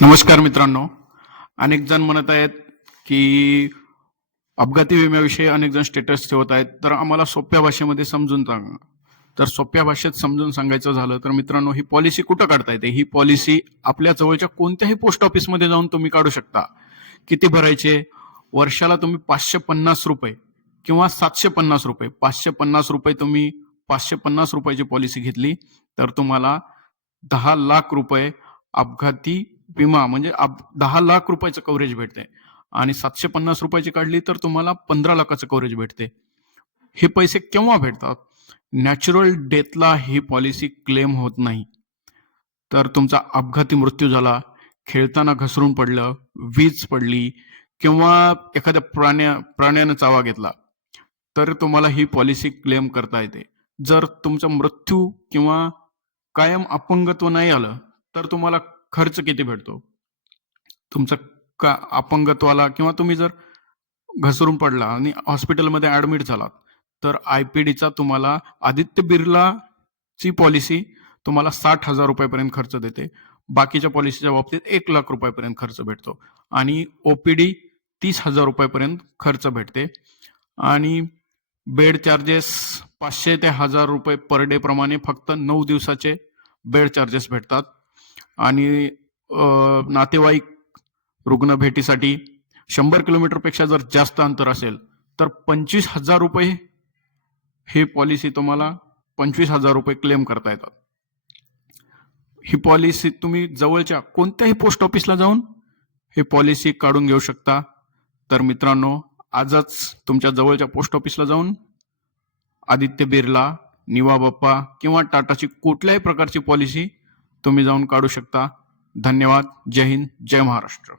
नमस्कार मित्रांनो. अनेक जण म्हणत आहेत की अपघाती विम्याविषयी अनेक जण स्टेटस ठेवत आहेत, तर आम्हाला सोप्या भाषेमध्ये समजून सांगा. तर सोप्या भाषेत समजून सांगायचं झालं तर मित्रांनो, ही पॉलिसी कुठं काढता येते? ही पॉलिसी आपल्या जवळच्या कोणत्याही पोस्ट ऑफिसमध्ये जाऊन तुम्ही काढू शकता. किती भरायचे? वर्षाला तुम्ही ₹550 किंवा ₹750. ₹550 तुम्ही 550 रुपयाची पॉलिसी घेतली तर तुम्हाला ₹10,00,000 अपघाती विमा म्हणजे 10,00,000 रुपयाचं कव्हरेज भेटते. आणि 750 रुपयाची काढली तर तुम्हाला 15,00,000चं कव्हरेज भेटते. हे पैसे केव्हा भेटतात? नॅचरल डेथला ही पॉलिसी क्लेम होत नाही. तर तुमचा अपघाती मृत्यू झाला, खेळताना घसरून पडलं, वीज पडली किंवा एखाद्या प्राण्यानं चावा घेतला, तर तुम्हाला ही पॉलिसी क्लेम करता येते. जर तुमचा मृत्यू किंवा कायम अपंगत्व नाही आलं, तर तुम्हाला खर्च किती भेटतो? तुमचं अपंगत्वाला किंवा तुम्ही जर घसरून पडला आणि हॉस्पिटलमध्ये ऍडमिट झालात, तर आयपीडीचा तुम्हाला आदित्य बिर्लाची पॉलिसी तुम्हाला 60,000 रुपयापर्यंत खर्च देते. बाकीच्या पॉलिसीच्या बाबतीत 1,00,000 रुपयापर्यंत खर्च भेटतो आणि ओपीडी 30,000 रुपयापर्यंत खर्च भेटते. आणि बेड चार्जेस 500 ते 1,000 रुपये पर डे प्रमाणे फक्त 9 दिवसाचे बेड चार्जेस भेटतात. आणि नातेवाईक रुग्ण भेटीसाठी 100 किलोमीटरपेक्षा जर जास्त अंतर असेल तर 25,000 रुपये ही पॉलिसी तुम्हाला 25,000 रुपये क्लेम करता येतात. ही पॉलिसी तुम्ही जवळच्या कोणत्याही पोस्ट ऑफिसला जाऊन ही पॉलिसी काढून घेऊ शकता. तर मित्रांनो, आजच तुमच्या जवळच्या पोस्ट ऑफिसला जाऊन आदित्य बिर्ला, निवा बाप्पा किंवा टाटाची कुठल्याही प्रकारची पॉलिसी तुम्ही जाऊन काढू शकता. धन्यवाद. जय हिंद, जय महाराष्ट्र.